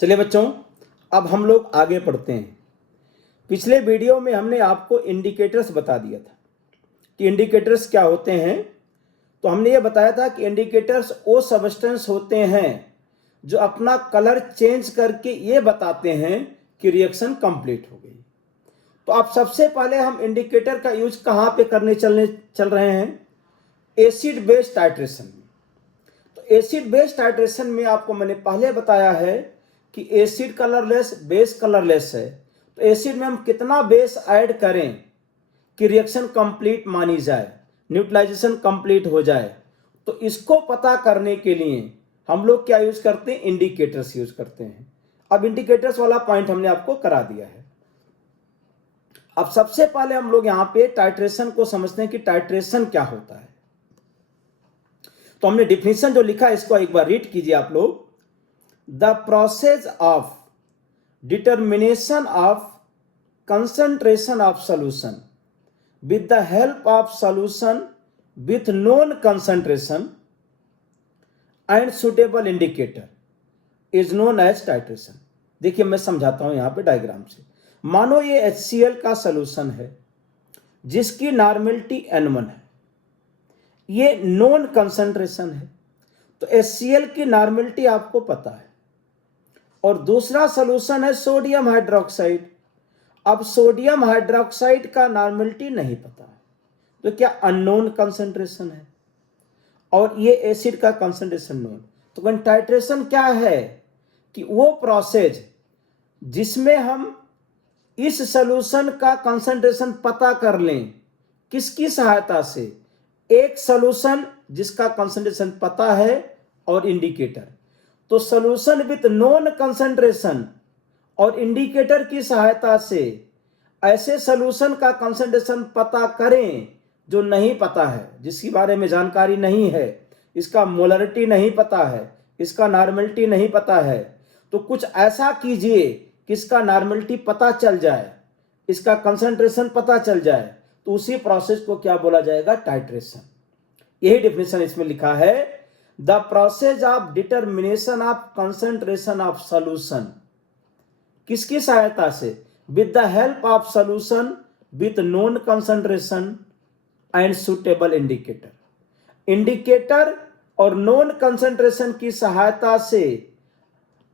चलिए बच्चों, अब हम लोग आगे पढ़ते हैं। पिछले वीडियो में हमने आपको इंडिकेटर्स बता दिया था कि इंडिकेटर्स क्या होते हैं। तो हमने ये बताया था कि इंडिकेटर्स वो सबस्टेंस होते हैं जो अपना कलर चेंज करके ये बताते हैं कि रिएक्शन कंप्लीट हो गई। तो अब सबसे पहले हम इंडिकेटर का यूज कहाँ पे करने चल रहे हैं? एसिड बेस टाइट्रेशन में। तो एसिड बेस टाइट्रेशन में आपको मैंने पहले बताया है कि एसिड कलरलेस, बेस कलरलेस है। तो एसिड में हम कितना बेस ऐड करें कि रिएक्शन कंप्लीट मानी जाए, न्यूट्रलाइजेशन कंप्लीट हो जाए। तो इसको पता करने के लिए हम लोग क्या यूज करते हैं? इंडिकेटर्स यूज करते हैं। अब इंडिकेटर्स वाला पॉइंट हमने आपको करा दिया है। अब सबसे पहले हम लोग यहां पे टाइट्रेशन को समझते हैं कि टाइट्रेशन क्या होता है। तो हमने डिफिनेशन जो लिखा है इसको एक बार रीड कीजिए आप लोग। The process of determination of concentration of solution with the help of solution with known concentration and suitable indicator is known as titration। देखिए मैं समझाता हूं यहां पे डायग्राम से। मानो ये HCl का सॉल्यूशन है जिसकी नॉर्मेलिटी N1 है, ये नोन कंसंट्रेशन है। तो HCl की नॉर्मेलिटी आपको पता है। और दूसरा सॉल्यूशन है सोडियम हाइड्रोक्साइड। अब सोडियम हाइड्रोक्साइड का नॉर्मेलिटी नहीं पता है, तो क्या अननोन कंसंट्रेशन है, और ये एसिड का कंसंट्रेशन नोन। तो टाइट्रेशन क्या है कि वो प्रोसेस जिसमें हम इस सॉल्यूशन का कंसंट्रेशन पता कर लें। किसकी सहायता से? एक सॉल्यूशन जिसका कंसंट्रेशन पता है और इंडिकेटर। तो सॉल्यूशन विथ नोन कंसंट्रेशन और इंडिकेटर की सहायता से ऐसे सॉल्यूशन का कंसंट्रेशन पता करें जो नहीं पता है, जिसके बारे में जानकारी नहीं है, इसका मोलरिटी नहीं पता है, इसका नॉर्मेलिटी नहीं पता है। तो कुछ ऐसा कीजिए कि इसका नॉर्मेलिटी पता चल जाए, इसका कंसंट्रेशन पता चल जाए। तो उसी प्रोसेस को क्या बोला जाएगा? टाइट्रेशन। यही डेफिनेशन इसमें लिखा है। The process of determination of concentration of solution. किसकी सहायता से? With the help of solution with known concentration and suitable indicator. Indicator और नोन कंसंट्रेशन की सहायता से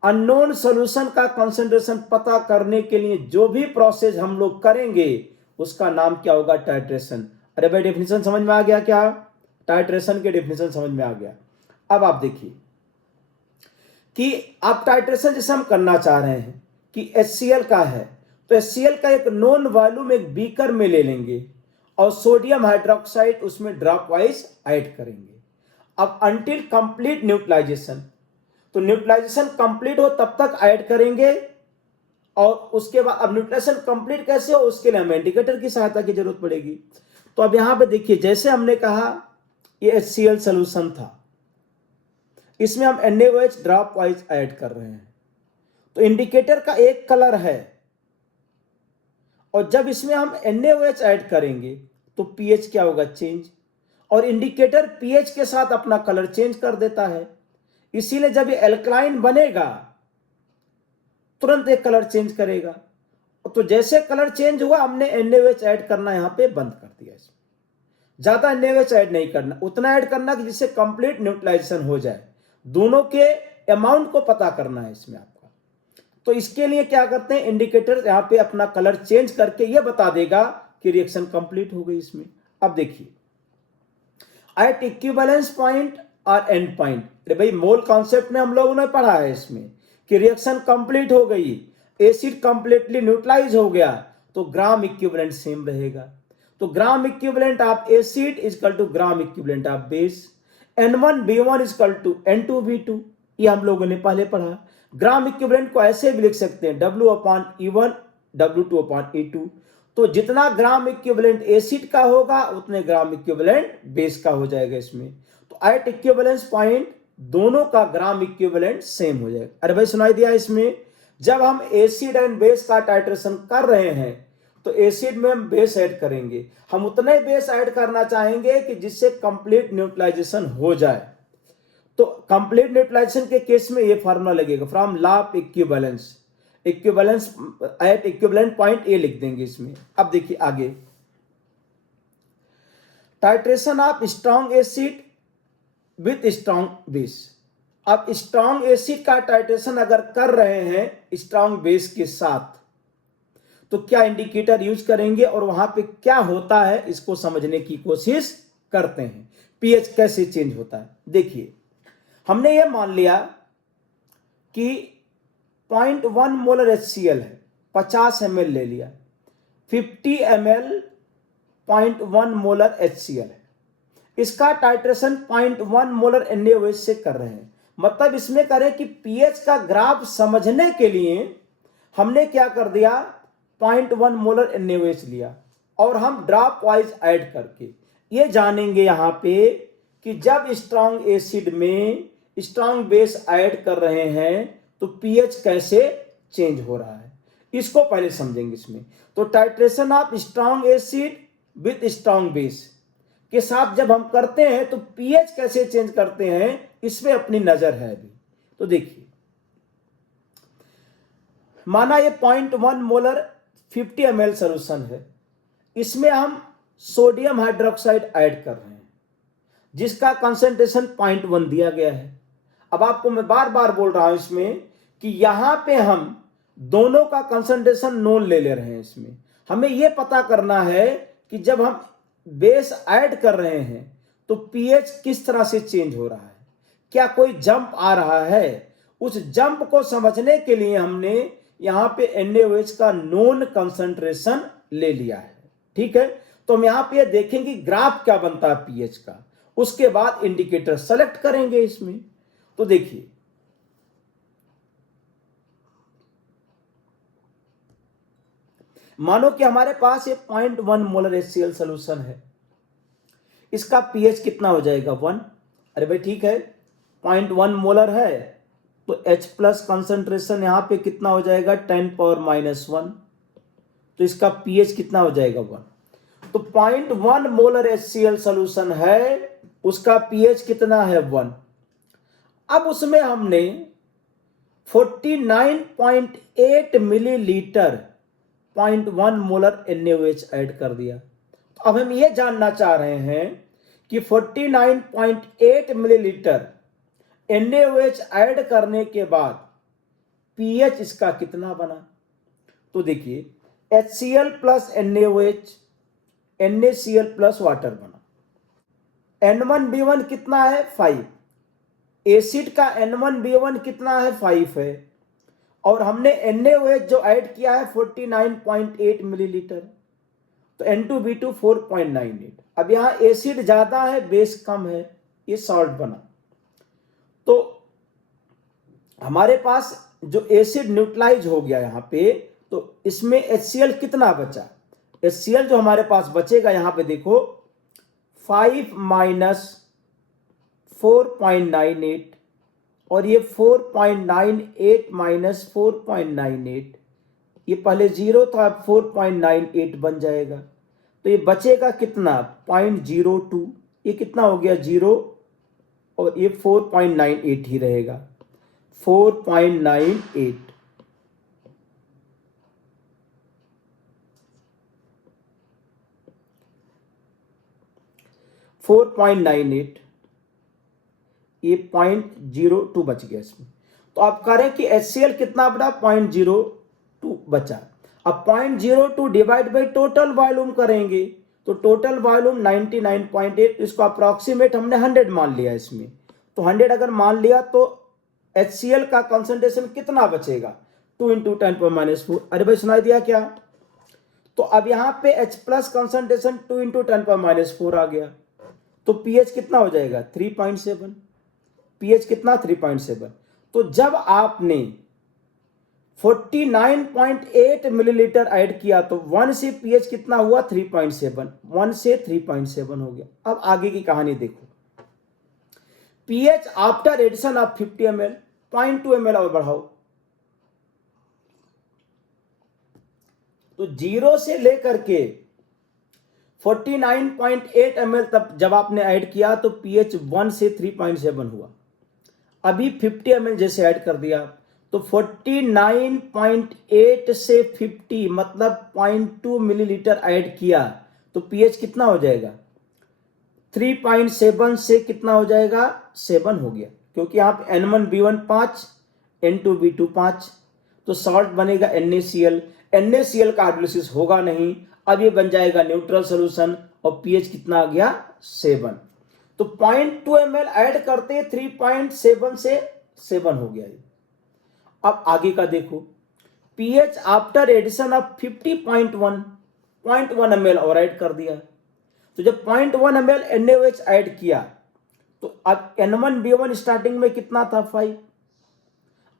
अननोन सॉल्यूशन का कंसंट्रेशन पता करने के लिए जो भी प्रोसेस हम लोग करेंगे उसका नाम क्या होगा? टाइट्रेशन। अरे भाई डेफिनेशन समझ में आ गया क्या? टाइट्रेशन के डेफिनेशन समझ में आ गया। अब आप देखिए कि आप टाइट्रेशन जैसे हम करना चाह रहे हैं कि HCl का है, तो HCl का एक नॉन वॉल्यूम एक बीकर में ले लेंगे और सोडियम हाइड्रोक्साइड उसमें ड्रॉप वाइज ऐड करेंगे। अब अंटिल कंप्लीट न्यूट्रलाइजेशन, तो न्यूट्रलाइजेशन कंप्लीट हो तब तक ऐड करेंगे। और उसके बाद अब न्यूट्रलाइजेशन कंप्लीट कैसे हो उसके लिए हमें इंडिकेटर की सहायता की जरूरत पड़ेगी। तो अब यहां पे देखिए, जैसे हमने कहा ये HCl सॉल्यूशन था, इसमें हम NaOH ड्रॉप वाइज ऐड कर रहे हैं। तो इंडिकेटर का एक कलर है, और जब इसमें हम NaOH ऐड करेंगे तो pH क्या होगा? चेंज। और इंडिकेटर pH के साथ अपना कलर चेंज कर देता है, इसीलिए जब ये एल्कलाइन बनेगा तुरंत एक कलर चेंज करेगा। तो जैसे कलर चेंज हुआ हमने NaOH ऐड करना यहां पे बंद कर दिया। इसमें ज्यादा NaOH ऐड नहीं करना, उतना ऐड करना कि जिससे कंप्लीट न्यूट्रलाइजेशन हो जाए। दोनों के अमाउंट को पता करना है इसमें आपका। तो इसके लिए क्या करते हैं? इंडिकेटर यहां पे अपना कलर चेंज करके यह बता देगा कि रिएक्शन कंप्लीट हो गई इसमें। अब देखिए, एट इक्विवेलेंस पॉइंट और एंड पॉइंट। अरे भाई मोल कॉन्सेप्ट में हम लोगों ने पढ़ा है इसमें कि रिएक्शन कंप्लीट हो गई, एसिड कंप्लीटली न्यूट्रलाइज हो गया, तो ग्राम इक्विवेलेंट सेम रहेगा। तो gram equivalent of acid equal to gram equivalent of base. N1B1 equal to N2B2, ये हम लोगों ने पहले पढ़ा। ग्राम इक्विवेलेंट को ऐसे भी लिख सकते हैं W/E1 W2/E2। तो जितना ग्राम इक्विवेलेंट एसिड का होगा उतने ग्राम इक्विवेलेंट बेस का हो जाएगा इसमें। तो एट इक्विवेलेंस पॉइंट दोनों का ग्राम इक्विवेलेंट सेम हो जाएगा। अरे भाई सुनाई दिया? इसमें जब हम एसिड एंड बेस का टाइट्रेशन कर रहे हैं तो एसिड में हम बेस ऐड करेंगे, हम उतने बेस ऐड करना चाहेंगे कि जिससे कंप्लीट न्यूट्रलाइजेशन हो जाए। तो कंप्लीट न्यूट्रलाइजेशन के केस में ये फार्मूला लगेगा, from law of equivalence, equivalence at equivalent point A लिख देंगे इसमें। अब देखिए आगे, titration of strong acid with strong base. अब स्ट्रॉन्ग एसिड का टाइट्रेशन अगर कर रहे हैं स्ट्रॉन्ग बेस के साथ तो क्या इंडिकेटर यूज करेंगे और वहां पे क्या होता है इसको समझने की कोशिश करते हैं। पीएच कैसे चेंज होता है, देखिए हमने ये मान लिया कि 0.1 मोलर HCl है, 50 ml ले लिया, 50 ml 0.1 मोलर HCl है, इसका टाइट्रेशन 0.1 मोलर NaOH से कर रहे हैं। मतलब इसमें करें कि पीएच का ग्राफ समझने के लिए हमने क्या कर दिया, 0.1 मोलर NaOH लिया और हम ड्रॉप वाइज ऐड करके ये जानेंगे यहां पे कि जब स्ट्रॉन्ग एसिड में स्ट्रॉन्ग बेस ऐड कर रहे हैं तो पीएच कैसे चेंज हो रहा है, इसको पहले समझेंगे इसमें। तो titration of strong acid with strong base के साथ जब हम करते हैं तो पीएच कैसे चेंज करते हैं इसमें अपनी नजर है अभी। तो देखिए माना ये 0.1 मोलर 50 ml सोल्यूशन है, इसमें हम सोडियम हाइड्रोक्साइड ऐड कर रहे हैं जिसका कंसंट्रेशन 0.1 दिया गया है। अब आपको मैं बार बार बोल रहा हूं इसमें कि यहां पे हम दोनों का कंसंट्रेशन नोन ले रहे हैं। इसमें हमें यह पता करना है कि जब हम बेस ऐड कर रहे हैं तो पीएच किस तरह से चेंज हो रहा है, क्या कोई जंप आ रहा है। उस जंप को समझने के लिए हमने यहां पे NaOH का नोन कंसंट्रेशन ले लिया है। ठीक है, तो हम यहां पे देखेंगे ग्राफ क्या बनता है पीएच का, उसके बाद इंडिकेटर सेलेक्ट करेंगे इसमें। तो देखिए मानो कि हमारे पास ये 0.1 मोलर HCl सोल्यूशन है, इसका पीएच कितना हो जाएगा 1। अरे भाई ठीक है, 0.1 मोलर है तो H प्लस कंसंट्रेशन यहां पे कितना हो जाएगा 10⁻⁻1, तो इसका पीएच कितना हो जाएगा 1। तो 0.1 मोलर HCl सोल्यूशन है, उसका पीएच कितना है 1। अब उसमें हमने 49.8 मिलीलीटर 0.1 मोलर NaOH ऐड कर दिया। तो अब हम ये जानना चाह रहे हैं कि 49.8 मिलीलीटर NaOH ऐड करने के बाद पीएच इसका कितना बना। तो देखिए HCl plus NaOH NaCl plus water बना, N1B1 कितना है 5, एसिड का N1B1 कितना है 5 है, और हमने NaOH जो ऐड किया है 49.8 मिलीलीटर, तो N2B2 4.98। अब यहां एसिड ज्यादा है बेस कम है, ये सॉल्ट बना। तो हमारे पास जो एसिड न्यूट्रलाइज हो गया यहां पे, तो इसमें HCl कितना बचा, HCl जो हमारे पास बचेगा यहां पे देखो 5 माइनस 4.98 और ये 4.98 माइनस 4.98, ये पहले 0 था अब 4.98 बन जाएगा। तो ये बचेगा कितना 0.02, ये कितना हो गया 0 और ये 4.98 ही रहेगा 4.98। ये 0.02 बच गया इसमें। तो आप कह रहे हैं कि HCl कितना बड़ा 0.02 बचा। अब 0.02 डिवाइड बाई टोटल वॉल्यूम करेंगे तो टोटल वॉल्यूम 99.8, इसको अप्रॉक्सीमेट हमने 100 मान लिया इसमें। तो 100 अगर मान लिया तो HCl का कंसंट्रेशन कितना बचेगा 2 × 10⁻⁴। अरे भाई सुनाई दिया क्या। तो अब यहां पे H प्लस कंसंट्रेशन 2 × 10⁻⁴ आ गया, तो पीएच कितना हो जाएगा 3.7, पीएच कितना 3.7। तो जब आपने 49.8 मिलीलीटर ऐड किया तो 1 से पीएच कितना हुआ 3.7, 1 से 3.7 हो गया। अब आगे की कहानी देखो, pH after addition of 50 ml 0.2 ml और बढ़ाओ, तो 0 से लेकर के 49.8 ml तक जब आपने ऐड किया तो पीएच 1 से 3.7 हुआ। अभी 50 ml जैसे ऐड कर दिया तो 49.8 से 50 मतलब 0.2 मिलीलीटर ऐड किया तो पीएच कितना हो जाएगा? 3.7 से कितना हो जाएगा? 7 हो गया, क्योंकि यहाँ पे N1B1 5, N2B2 5, तो सॉल्ट बनेगा NaCl। NaCl का हाइड्रोलिसिस होगा नहीं, अब ये बन जाएगा न्यूट्रल सोल्यूशन और पीएच कितना आ गया? 7। तो 0.2 ml ऐड करते 3.7 से 7 हो गया ये। अब आगे का देखो, pH after addition of 50.1 ml और ऐड कर दिया। तो जब 0.1 ml NaOH ऐड किया तो अब N1B1 स्टार्टिंग में कितना था? 5।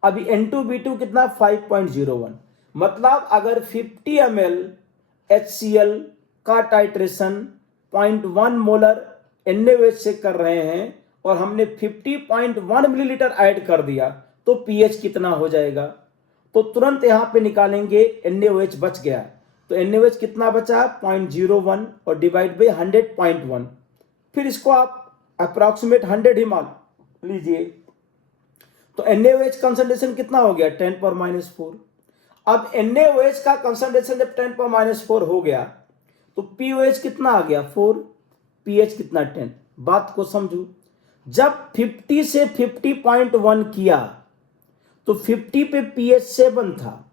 अभी N2B2 कितना? 5.01। मतलब अगर 50 ml HCl का टाइट्रेशन 0.1 मोलर NaOH से कर रहे हैं और हमने 50.1 मिलीलीटर ऐड कर दिया तो पीएच कितना हो जाएगा? तो तुरंत यहां पे निकालेंगे, NaOH बच गया तो NaOH कितना बचा? 0.01 और डिवाइड बाई 100.1, फिर इसको आप अप्रॉक्सीमेट 100 ही मान लीजिए। तो NaOH कंसंट्रेशन कितना हो गया? 10⁻⁴। अब NaOH का कंसंट्रेशन जब 10⁻⁴ हो गया तो POH कितना आ गया? 4, pH कितना? 10। बात को समझो, जब 50 से 50.1 किया तो 50 पे pH 7 था,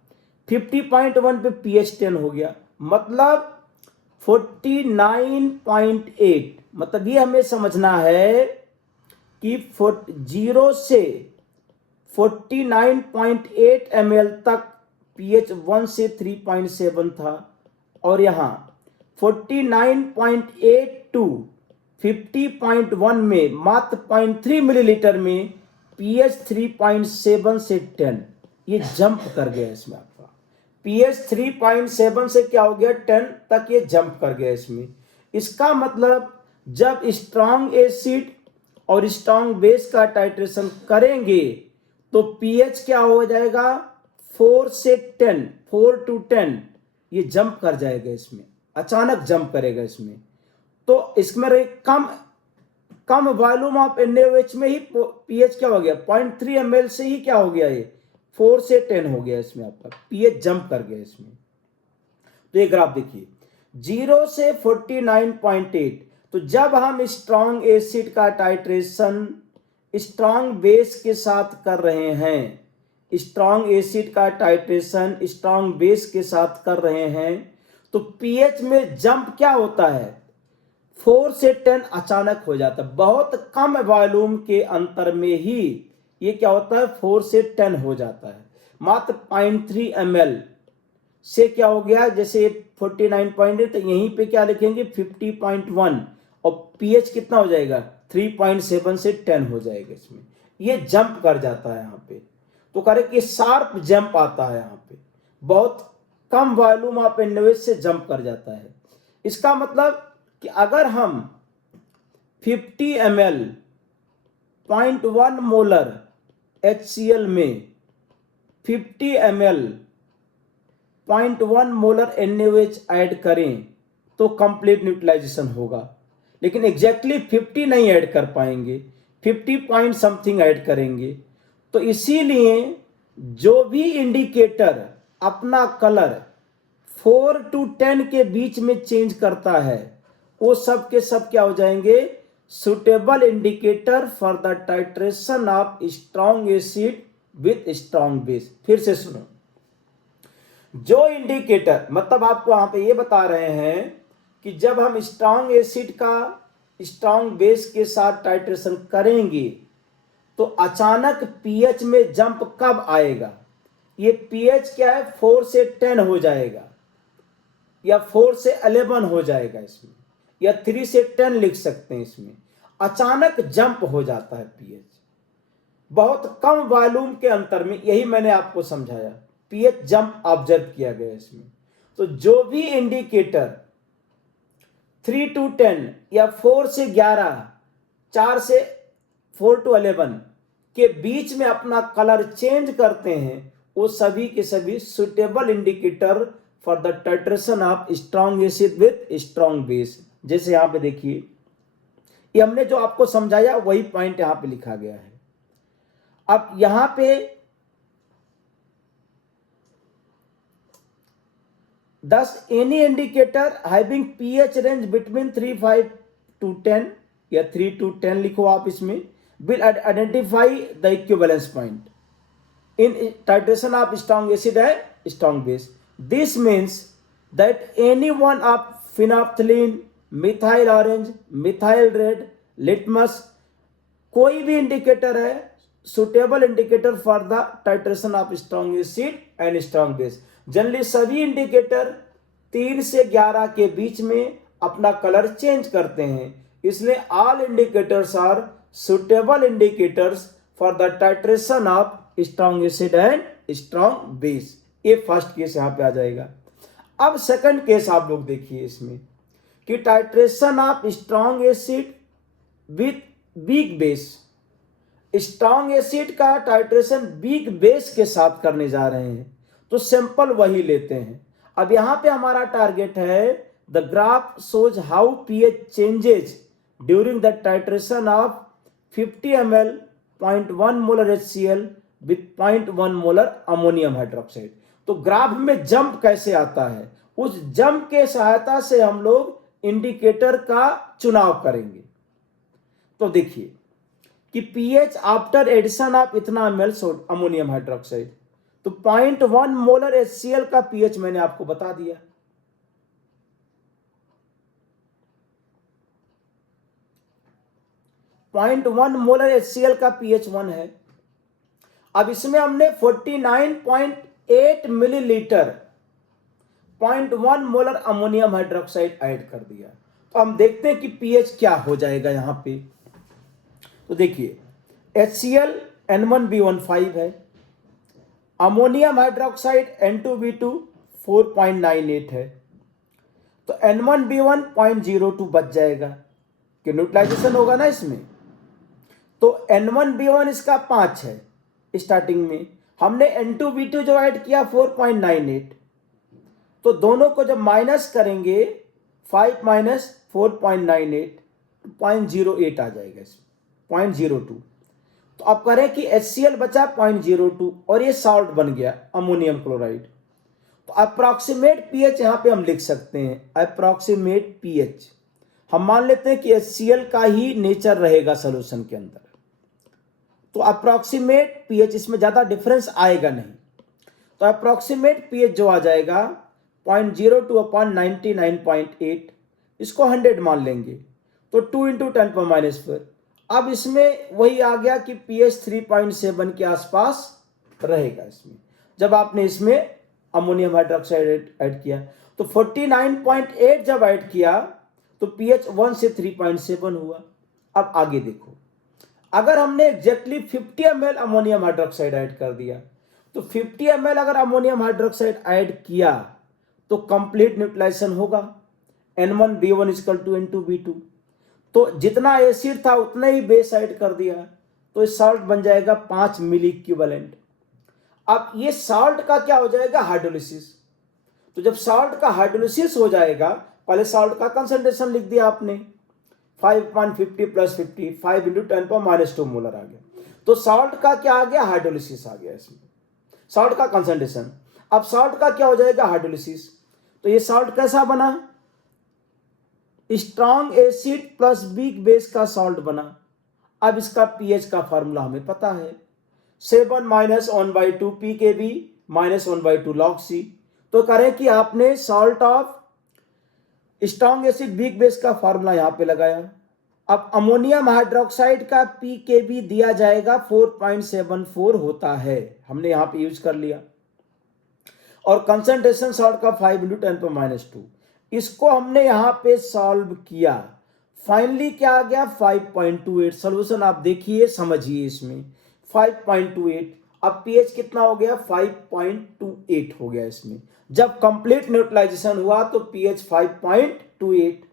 50.1 पे pH 10 हो गया, मतलब 49.8। मतलब ये हमें समझना है कि 0 से 49.8 ml तक pH 1 से 3.7 था और यहाँ 49.8 टू 50.1 में मात्र 0.3 मिलीलीटर में pH 3.7 से 10, ये जंप कर गया इसमें आपका। pH 3.7 से क्या हो गया? 10 तक ये जंप कर गया इसमें। इसका मतलब जब स्ट्रॉन्ग एसिड और स्ट्रॉन्ग बेस का टाइट्रेशन करेंगे तो pH क्या हो जाएगा? 4 से 10, 4 to 10, ये जंप कर जाएगा इसमें, अचानक जंप करेगा इसमें। तो इसमें कम वॉल्यूम ऑफ NaOH में ही pH क्या हो गया? 0.3 ml से ही क्या हो गया? ये 4 से 10 हो गया इसमें, आपका pH जंप कर गया इसमें। तो ये ग्राफ देखिए, 0 से 49.8। तो जब हम स्ट्रॉन्ग एसिड का टाइट्रेशन स्ट्रॉन्ग बेस के साथ कर रहे हैं, स्ट्रॉन्ग एसिड का टाइट्रेशन स्ट्रॉन्ग बेस के साथ कर रहे हैं तो pH में जंप क्या होता है? 4 से 10 अचानक हो जाता है। बहुत कम वॉल्यूम के अंतर में ही ये क्या होता है? 4 से 10 हो जाता है। मात्र 0.3 ml से क्या हो गया? जैसे 49.8 तो यहीं पे क्या लिखेंगे? 50.1 और pH कितना हो जाएगा? 3.7 से 10 हो जाएगा इसमें। ये जंप कर जाता है यहाँ पे, तो कह रहे कि शार्प जंप आता है यहाँ पे, बहुत कम वॉल्यूम ऑफ NaOH से जंप कर जाता है। इसका मतलब कि अगर हम 50 ml 0.1 मोलर HCl में 50 ml 0.1 मोलर NaOH ऐड करें तो कंप्लीट न्यूट्रलाइजेशन होगा, लेकिन एग्जैक्टली 50 नहीं ऐड कर पाएंगे, 50 पॉइंट समथिंग ऐड करेंगे। तो इसीलिए जो भी इंडिकेटर अपना कलर 4 to 10 के बीच में चेंज करता है वो सब के सब क्या हो जाएंगे? Suitable indicator for the titration of strong acid with strong base. फिर से सुनो, जो इंडिकेटर मतलब आपको यहां पे ये बता रहे हैं कि जब हम स्ट्रॉन्ग एसिड का स्ट्रॉन्ग बेस के साथ टाइट्रेशन करेंगे तो अचानक pH में जंप कब आएगा? ये pH क्या है? 4 से 10 हो जाएगा या 4 से 11 हो जाएगा इसमें, या 3 से 10 लिख सकते हैं इसमें। अचानक जंप हो जाता है pH, बहुत कम वॉल्यूम के अंतर में। यही मैंने आपको समझाया, pH जंप ऑब्जर्व किया गया इसमें। तो जो भी इंडिकेटर 3 to 10 या 4 से 11, 4 से 4 to 11 के बीच में अपना कलर चेंज करते हैं वो सभी के सभी suitable indicator for the titration of strong acid with strong base. जैसे यहां पे देखिए, ये हमने जो आपको समझाया वही पॉइंट यहां पे लिखा गया है। अब यहां पे thus any indicator having pH range between 3.5 to 10 या 3 to 10 लिखो आप इसमें, will identify the equivalence point in titration of strong acid and strong base. This means that any one of phenolphthalein, methyl orange, methyl red, litmus, कोई भी indicator है suitable indicator for the titration of strong acid and strong base. Generally सभी indicator 3 से 11 के बीच में अपना colour change करते हैं, इसलिए all indicators are suitable indicators for the titration of strong acid and strong base. ये फर्स्ट केस यहां पे आ जाएगा। अब सेकंड केस आप लोग देखिए इसमें कि titration of strong acid with weak base. Strong acid का टाइट्रेशन वीक बेस के साथ करने जा रहे हैं, तो सैंपल वही लेते हैं। अब यहां पे हमारा टारगेट है the graph shows how pH changes during the titration of 50 ml 0.1 molar HCl with 0.1 molar ammonium hydroxide. तो ग्राफ में जंप कैसे आता है, उस जंप के सहायता से हम लोग इंडिकेटर का चुनाव करेंगे। तो देखिए कि पीएच आफ्टर एडिशन ऑफ इतना ml अमोनियम हाइड्रोक्साइड, तो 0.1 मोलर HCl का पीएच मैंने आपको बता दिया। पॉइंट 1 मोलर HCl का पीएच 1 है। अब इसमें हमने 49.8 millilitre 0.1 molar ammonium hydroxide add कर दिया। तो हम देखते हैं कि पीएच क्या हो जाएगा यहां पे। तो देखिए HCl N1B15 है, अमोनियम हाइड्रोक्साइड N2B2 4.98 है, तो N1B1 0.02 बच जाएगा कि न्यूट्रलाइजेशन होगा ना इसमें। तो N1B1 इसका 5 है, स्टार्टिंग में हमने N2B2 जो ऐड किया 4.98, तो दोनों को जब माइनस करेंगे 5 माइनस 4.98 0.08 आ जाएगा इसमें 0.02। तो अब करें कि HCl बचा 0.02 और ये सॉल्ट बन गया अमोनियम क्लोराइड। तो अप्रॉक्सीमेट पीएच यहां पे हम लिख सकते हैं, अप्रॉक्सीमेट पीएच हम मान लेते हैं कि HCl का ही नेचर रहेगा सॉल्यूशन के अंदर, तो अप्रॉक्सीमेट पीएच इसमें ज्यादा डिफरेंस आएगा नहीं। तो अप्रॉक्सीमेट पीएच जो आ जाएगा 0.02 अपॉन 99.8, इसको 100 मान लेंगे, तो 2 × 10⁻⁴। अब इसमें वही आ गया कि पीएच 3.7 के आसपास रहेगा इसमें, जब आपने इसमें अमोनियम हाइड्रोक्साइड ऐड किया। तो 49.8 जब ऐड किया तो पीएच 1 से 3.7 हुआ। अब आगे देखो, अगर हमने exactly 50 ml ammonium hydroxide add कर दिया, तो 50 ml अगर अमोनियम हाइड्रोक्साइड ऐड किया तो कंप्लीट न्यूट्रलाइजेशन होगा। N1B1 = N2B2, तो जितना एसिड था उतना ही बेस ऐड कर दिया, तो इस सॉल्ट बन जाएगा 5 मिली इक्विवेलेंट। अब ये सॉल्ट का क्या हो जाएगा, हाइड्रोलिसिस। तो जब सॉल्ट का हाइड्रोलिसिस हो जाएगा, पहले सॉल्ट का कंसंट्रेशन लिख दिया आपने 5.50 + 50 5 × 10⁻² मोलर आ गया। तो सॉल्ट का क्या आ गया, हाइड्रोलिसिस आ गया इसमें, सॉल्ट का कंसंट्रेशन। अब सॉल्ट का क्या हो जाएगा, हाइड्रोलिसिस। तो ये सॉल्ट कैसा बना, strong acid plus weak base का सॉल्ट बना। अब इसका पीएच का फार्मूला हमें पता है, 7 - 1/2 pKb - 1/2 log C। तो करें कि आपने salt of strong acid weak base का फार्मूला यहां पे लगाया। अब अमोनियम हाइड्रोक्साइड का pKb दिया जाएगा 4.74 होता है, हमने यहां पे यूज कर लिया, और कंसंट्रेशन सॉल्ट का 5 × 10⁻²। इसको हमने यहां पे सॉल्व किया, फाइनली क्या आ गया 5.28। सॉल्यूशन आप देखिए समझिए इसमें 5.28। अब पीएच कितना हो गया, 5.28 हो गया इसमें। जब कंप्लीट न्यूट्रलाइजेशन हुआ तो पीएच 5.28।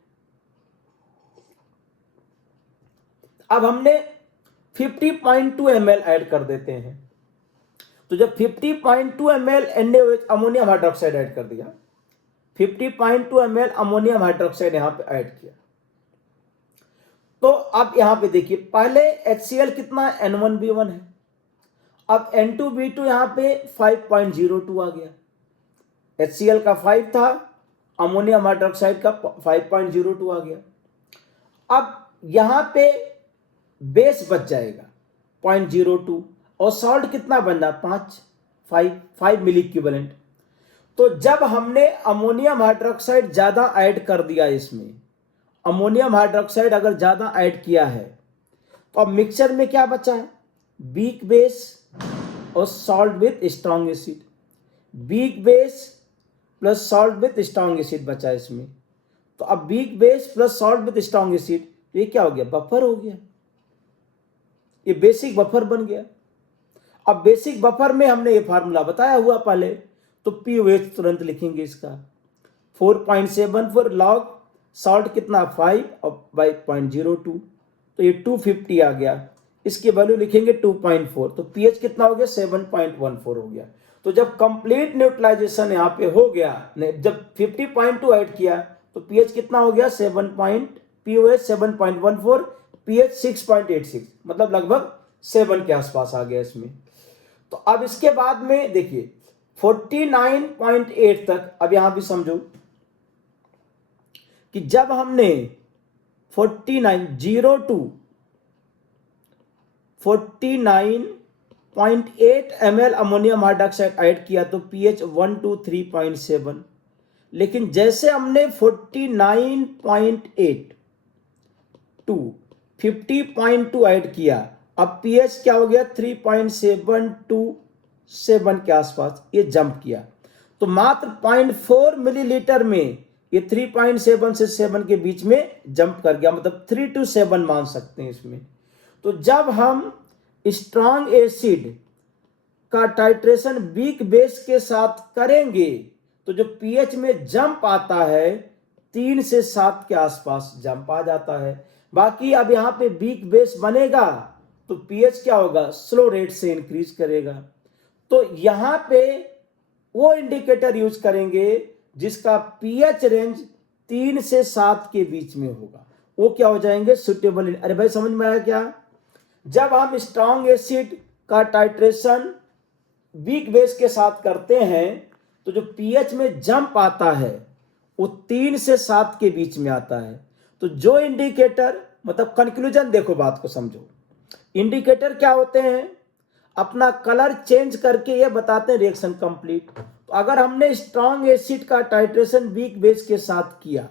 अब हमने 50.2 ml ऐड कर देते हैं। तो जब 50.2 ml NaOH ammonium hydroxide add कर दिया, 50.2 ml अमोनियम हाइड्रोक्साइड यहां पे ऐड किया, तो अब यहां पे देखिए पहले HCl कितना N1B1 है, अब N2B2 यहाँ पे 5.02 आ गया, HCl का 5 था, अमोनियम हाइड्रोक्साइड का 5.02 आ गया। अब यहाँ पे बेस बच जाएगा 0.02 और सॉल्ट कितना बनना 5 मिली इक्विवेलेंट। तो जब हमने अमोनियम हाइड्रोक्साइड ज़्यादा ऐड कर दिया, इसमें अमोनियम हाइड्रोक्साइड अगर ज़्यादा ऐड किया है तो अब मिक्सचर में क्या बचा है, वीक बेस और salt with strong acid, weak base plus salt with strong acid बचा है इसमें। तो अब weak base plus salt with strong acid, ये क्या हो गया, बफर हो गया, ये बेसिक बफर बन गया। अब बेसिक बफर में हमने ये फार्मूला बताया हुआ पहले, तो पीओएच तुरंत लिखेंगे इसका 4.74 लॉग सॉल्ट कितना 5 और बाई 0.02, तो ये 250 आ गया, इसकी वैल्यू लिखेंगे 2.4, तो पीएच कितना हो गया 7.14 हो गया। तो जब कंप्लीट न्यूट्रलाइजेशन यहाँ पे हो गया, जब 50.2 ऐड किया तो पीएच कितना हो गया पीओएच 7.14, पीएच 6.86, मतलब लगभग 7 के आसपास आ गया इसमें। तो अब इसके बाद में देखिए 49.8 तक, अब यहां भी समझो कि जब हमने 49.8 ml अमोनियम हाइड्रोक्साइड ऐड किया तो पीएच 123.7, लेकिन जैसे हमने 49.8 टू 50.2 ऐड किया, अब पीएच क्या हो गया 3.727 के आसपास, ये जंप किया। तो मात्र 0.4 मिलीलीटर में ये 3.7 से 7 के बीच में जंप कर गया, मतलब 3 to 7 मान सकते हैं इसमें। तो जब हम स्ट्रॉन्ग एसिड का टाइट्रेशन वीक बेस के साथ करेंगे तो जो पीएच में जंप आता है 3 से 7 के आसपास जंप आ जाता है। बाकी अब यहाँ पे वीक बेस बनेगा तो पीएच क्या होगा, स्लो रेट से इंक्रीज करेगा। तो यहाँ पे वो इंडिकेटर यूज करेंगे जिसका पीएच रेंज 3 से 7 के बीच में होगा, वो क्या हो जाएंगे सुटेबल। अरे भाई समझ में आया क्या, जब हम स्ट्रॉन्ग एसिड का टाइट्रेशन वीक बेस के साथ करते हैं तो जो पीएच में जंप आता है वो 3 से 7 के बीच में आता है। तो जो इंडिकेटर, मतलब कंक्लूजन देखो, बात को समझो, इंडिकेटर क्या होते हैं, अपना कलर चेंज करके ये बताते हैं रिएक्शन कंप्लीट। तो अगर हमने स्ट्रॉन्ग एसिड का टाइट्रेशन वीक बेस के साथ किया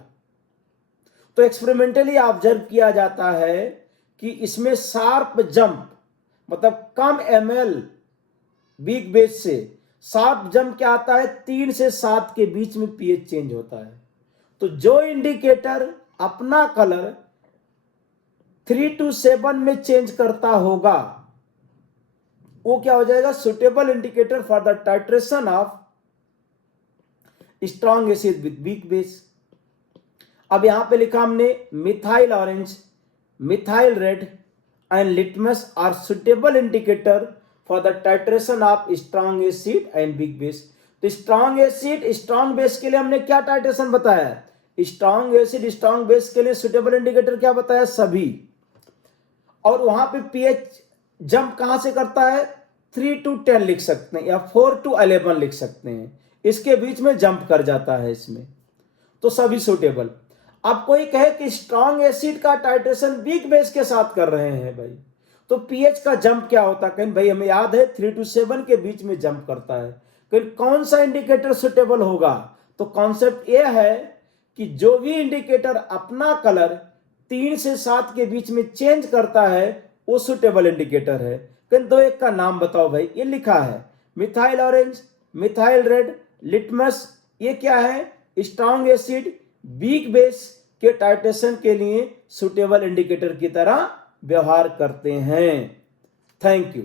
तो एक्सपेरिमेंटली ऑब्जर्व किया जाता है कि इसमें शार्प जंप, मतलब कम ml वीक बेस से शार्प जंप क्या आता है 3 से 7 के बीच में पीएच चेंज होता है। तो जो इंडिकेटर अपना कलर 3 to 7 में चेंज करता होगा वो क्या हो जाएगा, suitable indicator for the titration of strong acid with weak base. अब यहां पे लिखा हमने methyl orange, methyl red and litmus are suitable indicator for the titration of strong acid and weak base. तो स्ट्रॉन्ग एसिड स्ट्रॉन्ग बेस के लिए हमने क्या टाइट्रेशन बताया, स्ट्रॉन्ग एसिड स्ट्रॉन्ग बेस के लिए सुटेबल इंडिकेटर क्या बताया, सभी। और वहां पे पीएच जंप कहां से करता है, 3 to 10 लिख सकते हैं या 4 to 11 लिख सकते हैं, इसके बीच में जंप कर जाता है इसमें, तो सभी सुटेबल। अब कोई कहे कि स्ट्रॉन्ग एसिड का टाइट्रेशन वीक बेस के साथ कर रहे हैं भाई, तो पीएच का जंप क्या होता है, कहीं भाई हमें याद है 3 to 7 के बीच में जंप करता है, कहीं कौन सा इंडिकेटर सुटेबल होगा। तो कॉन्सेप्ट यह है कि जो भी इंडिकेटर अपना कलर 3 से 7 के बीच में चेंज करता है वो सुटेबल इंडिकेटर है। कहीं दो एक का नाम बताओ भाई, ये लिखा है methyl orange, methyl red, litmus, ये क्या है स्ट्रॉन्ग एसिड वीक बेस के टाइट्रेशन के लिए सुटेबल इंडिकेटर की तरह व्यवहार करते हैं। Thank you.